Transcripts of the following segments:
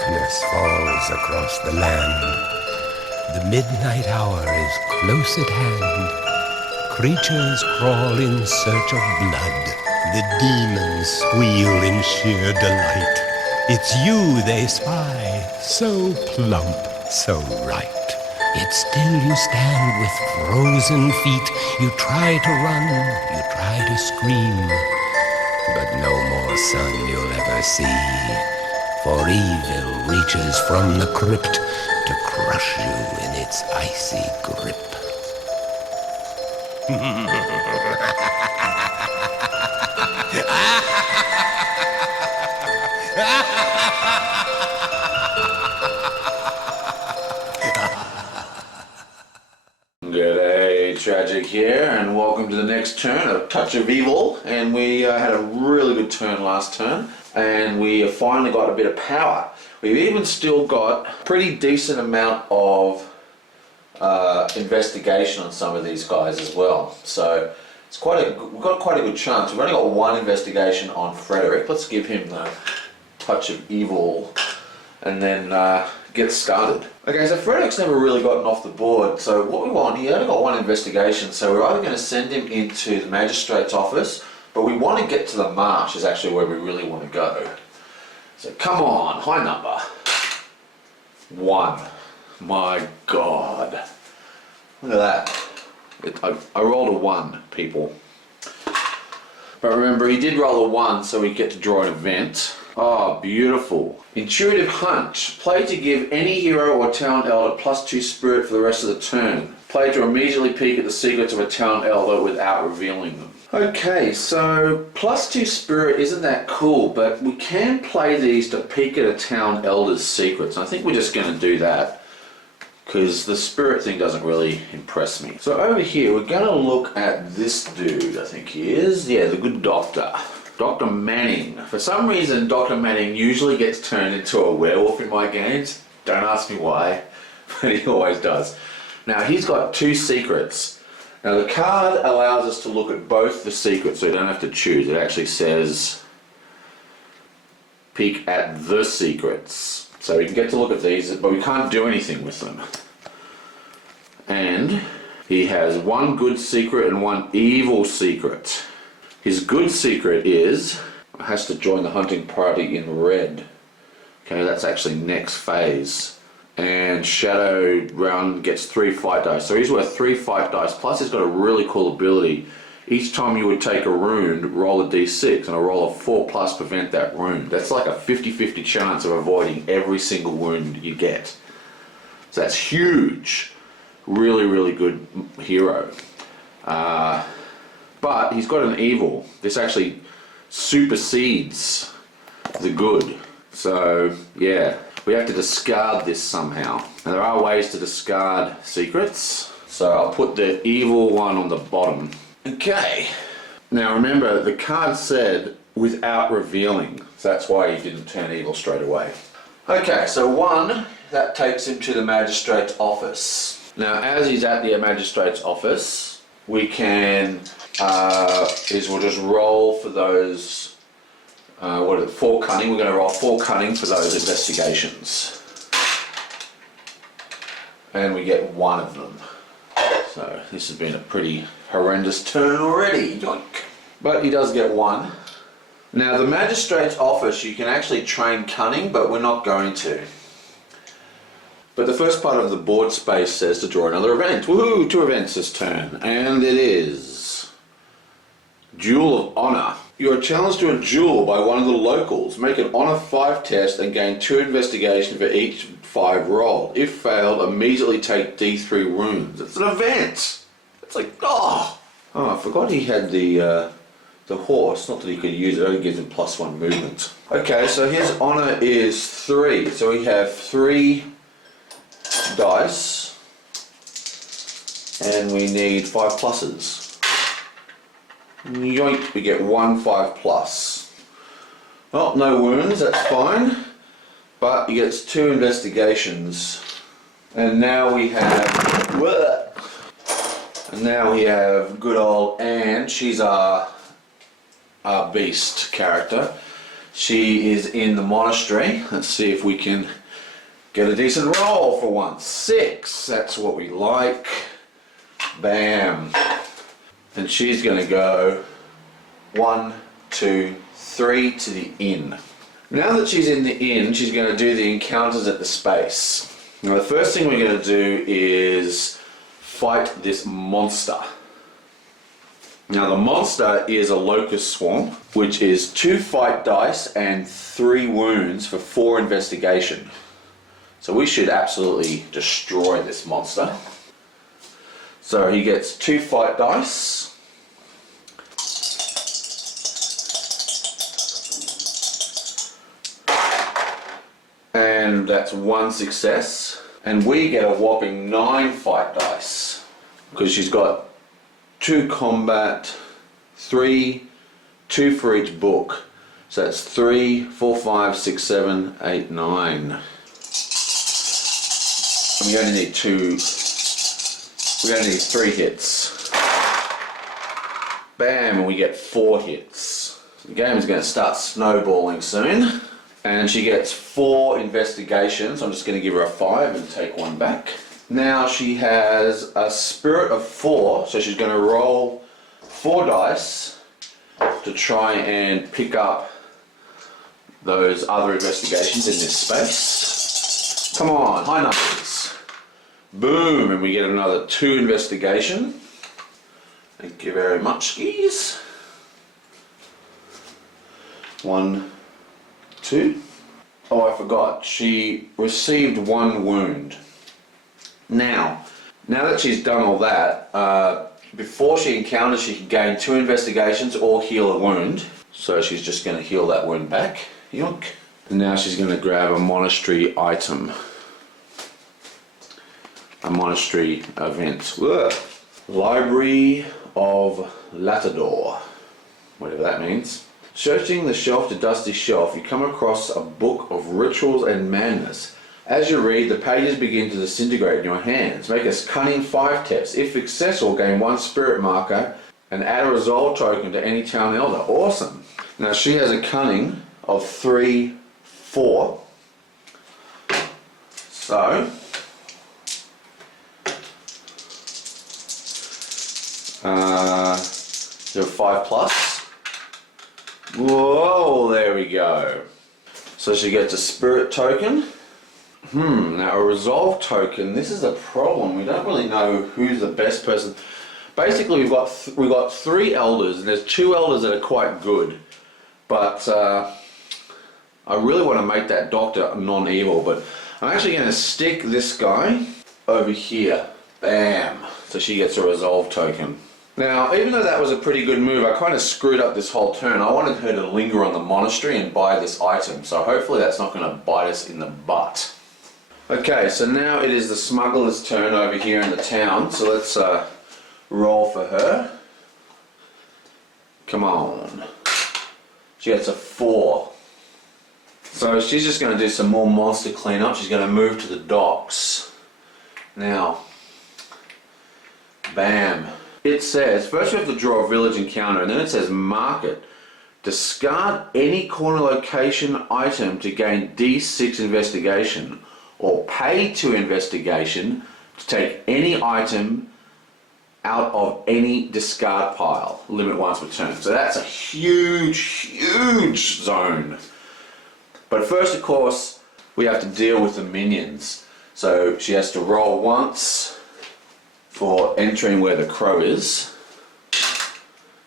Darkness falls across the land. The midnight hour is close at hand. Creatures crawl in search of blood. The demons squeal in sheer delight. It's you they spy, so plump, so right. Yet still you stand with frozen feet. You try to run, you try to scream, but no more sun you'll ever see. For evil reaches from the crypt to crush you in its icy grip. G'day, Tragic here, and welcome to the next turn, A Touch of Evil. And we had a really good turn last turn, and we have finally got a bit of power. We've even still got a pretty decent amount of investigation on some of these guys as well. So it's we've got quite a good chance. We've only got one investigation on Frederick. Let's give him the Touch of Evil and then get started. Okay, so Frederick's never really gotten off the board, so what we want, he only got one investigation, so we're either going to send him into the magistrate's office, but we want to get to the marsh is actually where we really want to go. So come on, high number. 1. My God. Look at that. I rolled a 1, people. But remember, he did roll a 1, so we get to draw an event. Oh, beautiful. Intuitive Hunch. Play to give any hero or talent elder +2 spirit for the rest of the turn. Play to immediately peek at the secrets of a talent elder without revealing them. Okay, so +2 spirit isn't that cool, but we can play these to peek at a talent elder's secrets. I think we're just going to do that because the spirit thing doesn't really impress me. So over here, we're going to look at this dude, I think he is. Yeah, the good doctor. Dr. Manning. For some reason, Dr. Manning usually gets turned into a werewolf in my games. Don't ask me why, but he always does. Now, he's got 2 secrets. Now, the card allows us to look at both the secrets, so you don't have to choose. It actually says, peek at the secrets. So we can get to look at these, but we can't do anything with them. And he has 1 good secret and 1 evil secret. His good secret is, has to join the hunting party in red. Okay, that's actually next phase. And Shadow Round gets 3 fight dice. So he's worth 3 fight dice, plus he's got a really cool ability. Each time you would take a wound, roll a d6, and a roll of 4 plus prevent that wound. That's like a 50-50 chance of avoiding every single wound you get. So that's huge. Really, really good hero. But he's got an evil. This actually supersedes the good. So, yeah, we have to discard this somehow. And there are ways to discard secrets. So I'll put the evil one on the bottom. Okay. Now remember, the card said without revealing. So that's why he didn't turn evil straight away. Okay, so 1, that takes him to the magistrate's office. Now, as he's at the magistrate's office, we can... we'll just roll for those, 4 cunning. We're going to roll 4 cunning for those investigations. And we get 1 of them. So this has been a pretty horrendous turn already. Yoink. But he does get 1. Now the magistrate's office, you can actually train cunning, but we're not going to. But the first part of the board space says to draw another event. Woohoo! 2 events this turn. And it is... Duel of Honor. You are challenged to a duel by one of the locals. Make an Honor 5 test and gain 2 investigation for each 5 rolled. If failed, immediately take D3 wounds. It's an event! It's like, oh! Oh, I forgot he had the horse. Not that he could use it, it only gives him +1 movement. Okay, so his Honor is 3. So we have 3 dice. And we need 5 pluses. Yoink, we get 1 5 plus. Well, no wounds, that's fine. But he gets 2 investigations. And now we have... And now we have good old Anne. She's our beast character. She is in the monastery. Let's see if we can get a decent roll for once. 6, that's what we like. Bam. And she's going to go 1, 2, 3 to the inn. Now that she's in the inn, she's going to do the encounters at the space. Now the first thing we're going to do is fight this monster. Now the monster is a locust swarm, which is 2 fight dice and 3 wounds for 4 investigation. So we should absolutely destroy this monster. So he gets 2 fight dice. And that's 1 success. And we get a whopping 9 fight dice. Because she's got 2 combat, 3, 2 for each book. So that's 3, 4, 5, 6, 7, 8, 9. And we only need 2. We only need 3 hits. Bam, and we get 4 hits. So the game is going to start snowballing soon. And she gets 4 investigations. I'm just going to give her a 5 and take 1 back. Now she has a spirit of 4, so she's going to roll 4 dice to try and pick up those other investigations in this space. Come on, high numbers. Boom, and we get another 2 investigation. Thank you very much, skis. 1, 2. Oh, I forgot. She received 1 wound. Now that she's done all that, before she encounters, she can gain 2 investigations or heal a wound. So she's just going to heal that wound back. Yoink. And now she's going to grab a monastery item. A monastery event. Ugh. Library of Latador. Whatever that means. Searching the shelf to dusty shelf, you come across a book of rituals and madness. As you read, the pages begin to disintegrate in your hands. Make a cunning 5 test. If successful, gain 1 spirit marker and add a resolve token to any town elder. Awesome. Now she has a cunning of 3, 4. So you have 5 plus. Whoa, there we go. So she gets a spirit token. Now a resolve token, this is a problem. We don't really know who's the best person. Basically we've got 3 elders, and there's 2 elders that are quite good. But I really want to make that doctor non-evil, but I'm actually going to stick this guy over here. Bam. So she gets a resolve token. Now, even though that was a pretty good move, I kind of screwed up this whole turn. I wanted her to linger on the monastery and buy this item, so hopefully that's not going to bite us in the butt. Okay, so now it is the smuggler's turn over here in the town, so let's roll for her. Come on. She gets a 4. So she's just going to do some more monster cleanup. She's going to move to the docks. Now, bam. It says, first we have to draw a village encounter, and then it says market. Discard any corner location item to gain D6 investigation, or pay 2 investigation to take any item out of any discard pile. Limit once per turn. So that's a huge zone. But first, of course, we have to deal with the minions. So she has to roll once for entering where the crow is.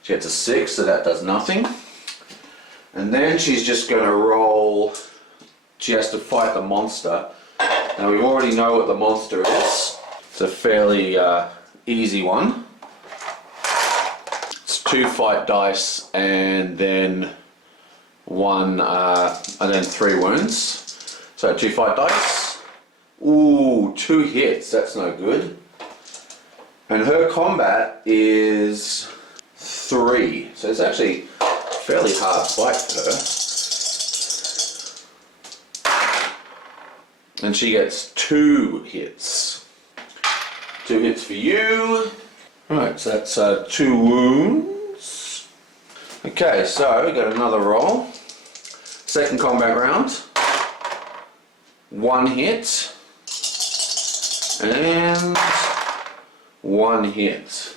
She gets a 6, so that does nothing. And then she's just going to roll. She has to fight the monster. Now we already know what the monster is. It's a fairly easy one. It's 2 fight dice and then 1 and then 3 wounds. So 2 fight dice. Ooh, 2 hits. That's no good. And her combat is 3, so it's actually a fairly hard fight for her. And she gets 2 hits. 2 hits for you. Right, so that's 2 wounds. Okay, so we got another roll. Second combat round. 1 hit. And 1 hit.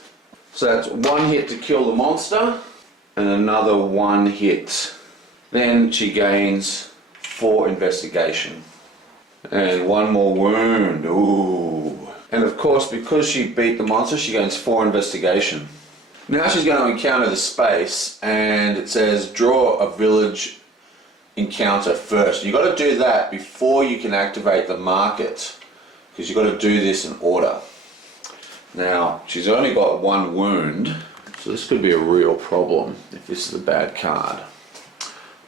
So that's 1 hit to kill the monster, and another 1 hit. Then she gains 4 investigation. And 1 more wound. Ooh. And of course, because she beat the monster, she gains 4 investigation. Now she's going to encounter the space, and it says draw a village encounter first. You've got to do that before you can activate the market, because you've got to do this in order. Now, she's only got 1 wound, so this could be a real problem if this is a bad card.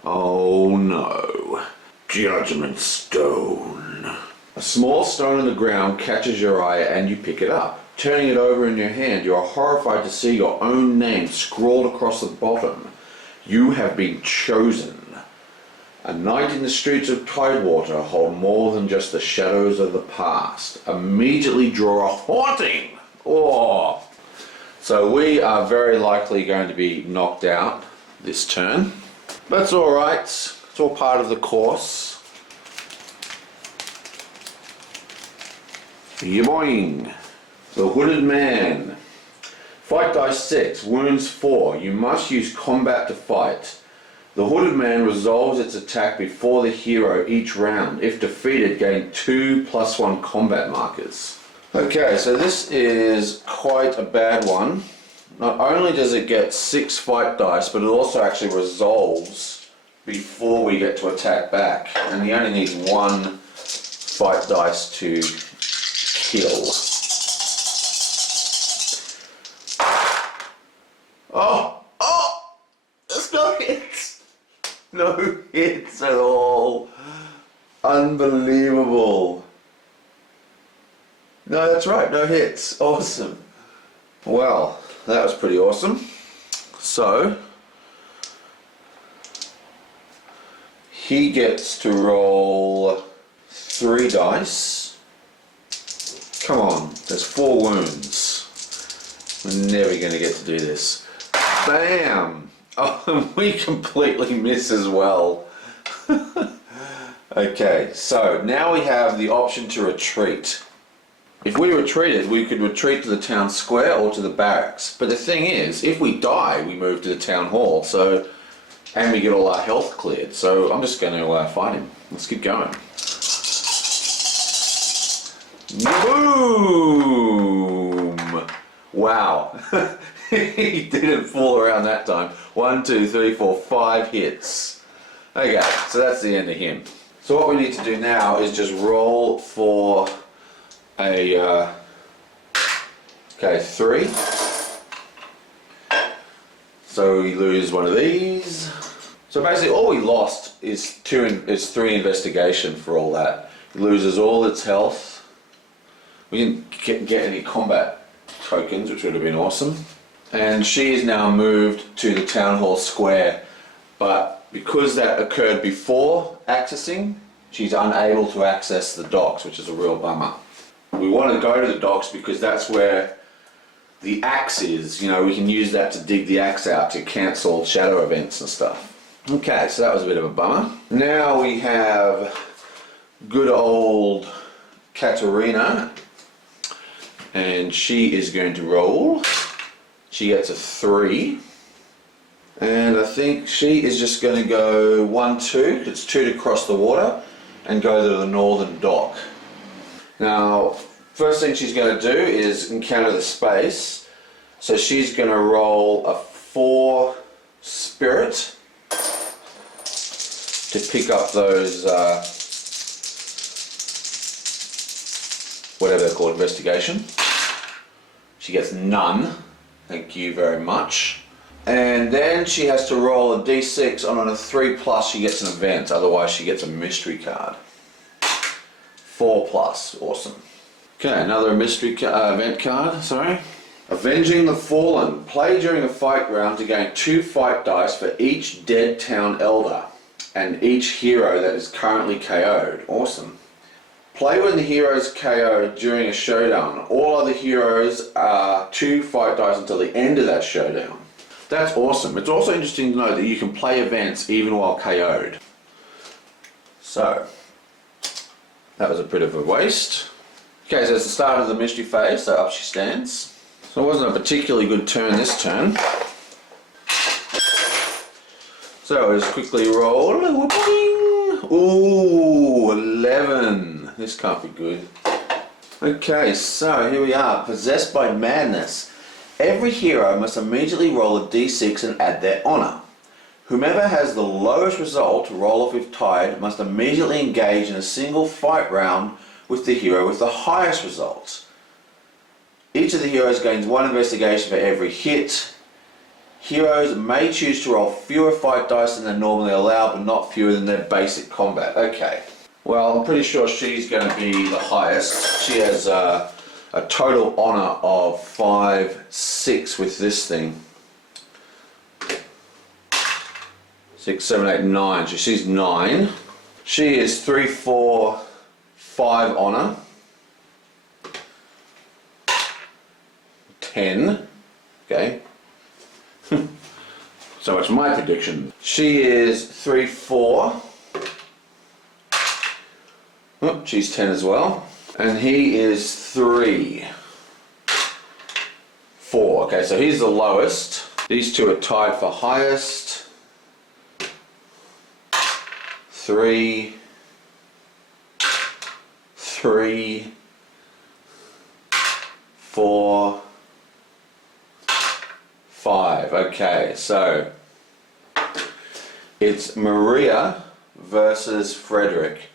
Oh no. Judgment Stone. A small stone on the ground catches your eye and you pick it up. Turning it over in your hand, you are horrified to see your own name scrawled across the bottom. You have been chosen. A night in the streets of Tidewater hold more than just the shadows of the past. Immediately draw a haunting. Oh. So we are very likely going to be knocked out this turn. That's alright. It's all part of the course. Yoing. The Hooded Man. Fight dice 6, wounds 4. You must use combat to fight. The Hooded Man resolves its attack before the hero each round. If defeated, gain 2 +1 combat markers. Okay, so this is quite a bad one. Not only does it get 6 fight dice, but it also actually resolves before we get to attack back. And he only needs 1 fight dice to kill. Oh! There's no hits! No hits at all. Unbelievable. No, that's right, no hits. Awesome. Well, that was pretty awesome. So, he gets to roll 3 dice. Come on, there's 4 wounds. We're never going to get to do this. Bam! Oh, we completely miss as well. Okay, so now we have the option to retreat. If we retreated, we could retreat to the town square or to the barracks. But the thing is, if we die, we move to the town hall, so, and we get all our health cleared. So I'm just going to fight him. Let's keep going. Boom! Wow. He didn't fool around that time. 1, 2, 3, 4, 5 hits. Okay, so that's the end of him. So what we need to do now is just roll for a 3. So we lose one of these. So basically all we lost is 3 investigation for all that. It loses all its health. We didn't get any combat tokens, which would have been awesome. And she is now moved to the town hall square, but because that occurred before accessing, she's unable to access the docks, which is a real bummer. We want to go to the docks because that's where the axe is. You know, we can use that to dig the axe out to cancel shadow events and stuff. Okay, so that was a bit of a bummer. Now we have good old Katerina, and she is going to roll. She gets a 3. And I think she is just going to go 1, 2. It's 2 to cross the water and go to the northern dock. Now, first thing she's going to do is encounter the space. So she's going to roll a 4 spirit to pick up those, whatever they're called, investigation. She gets none. Thank you very much. And then she has to roll a d6. On a 3+, she gets an event. Otherwise, she gets a mystery card. 4+, awesome. Okay, another mystery event card, sorry. Avenging the Fallen. Play during a fight round to gain 2 fight dice for each dead town elder and each hero that is currently KO'd. Awesome. Play when the hero is KO'd during a showdown. All other heroes are 2 fight dice until the end of that showdown. That's awesome. It's also interesting to know that you can play events even while KO'd. So, that was a bit of a waste. Okay, so it's the start of the mystery phase, so up she stands. So it wasn't a particularly good turn this turn. So I'll just quickly roll. Ooh, 11. This can't be good. Okay, so here we are. Possessed by madness. Every hero must immediately roll a d6 and add their honor. Whomever has the lowest result, roll off if tied, must immediately engage in a single fight round with the hero with the highest result. Each of the heroes gains 1 investigation for every hit. Heroes may choose to roll fewer fight dice than they normally allow, but not fewer than their basic combat. Okay. Well, I'm pretty sure she's going to be the highest. She has a total honor of 5, 6 with this thing. 6, 7, 8, 9. So she's 9. She is 3, 4, 5 honor. 10. Okay. So it's my prediction. She is 3, 4. Oh, she's 10 as well. And he is 3, 4. Okay, so he's the lowest. These two are tied for highest. 3, 3, 4, 5. Okay, so it's Maria versus Frederick.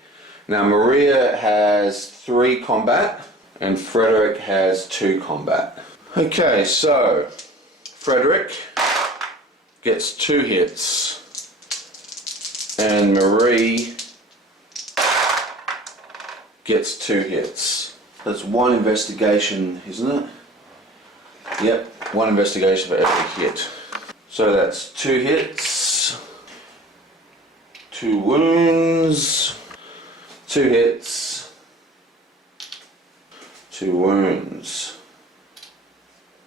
Now Maria has 3 combat and Frederick has 2 combat. Okay, so Frederick gets 2 hits and Marie gets 2 hits. That's 1 investigation, isn't it? Yep, 1 investigation for every hit. So that's 2 hits, 2 wounds, 2 hits, 2 wounds.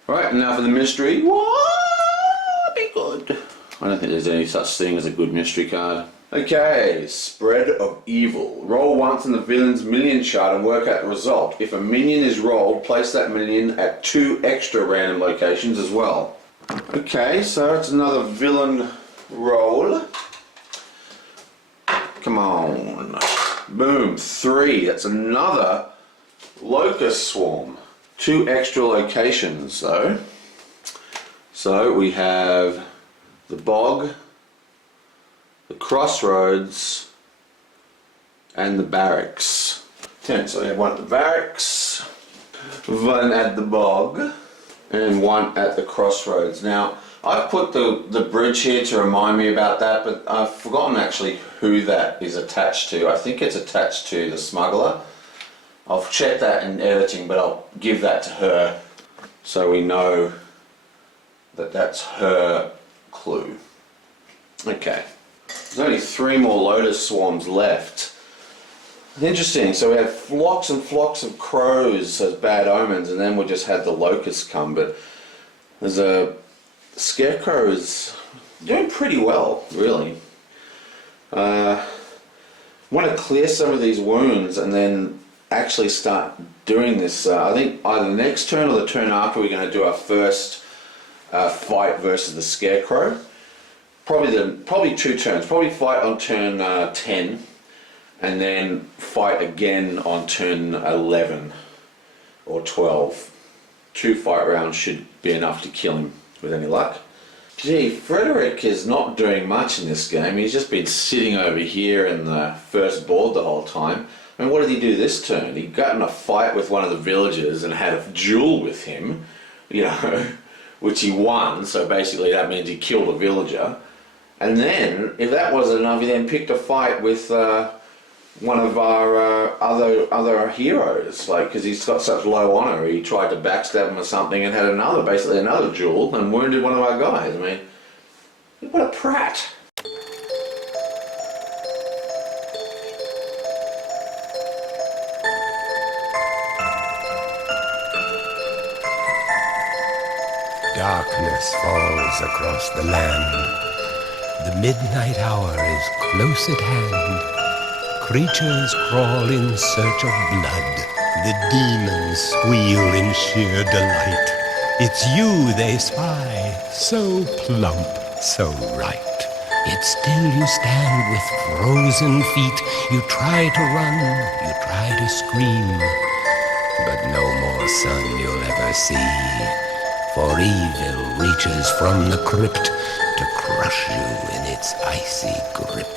Alright, now for the mystery. What? Be good. I don't think there's any such thing as a good mystery card. Okay, Spread of Evil. Roll once in the villain's minion chart and work out the result. If a minion is rolled, place that minion at 2 extra random locations as well. Okay, so it's another villain roll. Come on. Boom, 3. That's another locust swarm. 2 extra locations though. So we have the bog, the crossroads, and the barracks. 10. So we have 1 at the barracks, 1 at the bog, and 1 at the crossroads. Now, I've put the bridge here to remind me about that, but I've forgotten actually who that is attached to. I think it's attached to the smuggler. I'll check that in editing, but I'll give that to her so we know that that's her clue. Okay. There's only 3 more lotus swarms left. Interesting, so we have flocks and flocks of crows as bad omens, and then we just had the locusts come, but there's a scarecrow is doing pretty well, really. Want to clear some of these wounds and then actually start doing this. I think either the next turn or the turn after we're going to do our first fight versus the scarecrow. Probably 2 turns. Probably fight on turn 10 and then fight again on turn 11 or 12. 2 fight rounds should be enough to kill him with any luck. Gee, Frederick is not doing much in this game. He's just been sitting over here in the first board the whole time. And what did he do this turn? He got in a fight with one of the villagers and had a duel with him, you know, which he won. So basically that means he killed a villager. And then, if that wasn't enough, he then picked a fight with one of our other heroes, like, because he's got such low honor. He tried to backstab him or something and had basically another duel and wounded one of our guys. I mean, what a prat. Darkness falls across the land. The midnight hour is close at hand. Creatures crawl in search of blood. The demons squeal in sheer delight. It's you they spy, so plump, so right. Yet still you stand with frozen feet. You try to run, you try to scream, but no more sun you'll ever see. For evil reaches from the crypt to crush you in its icy grip.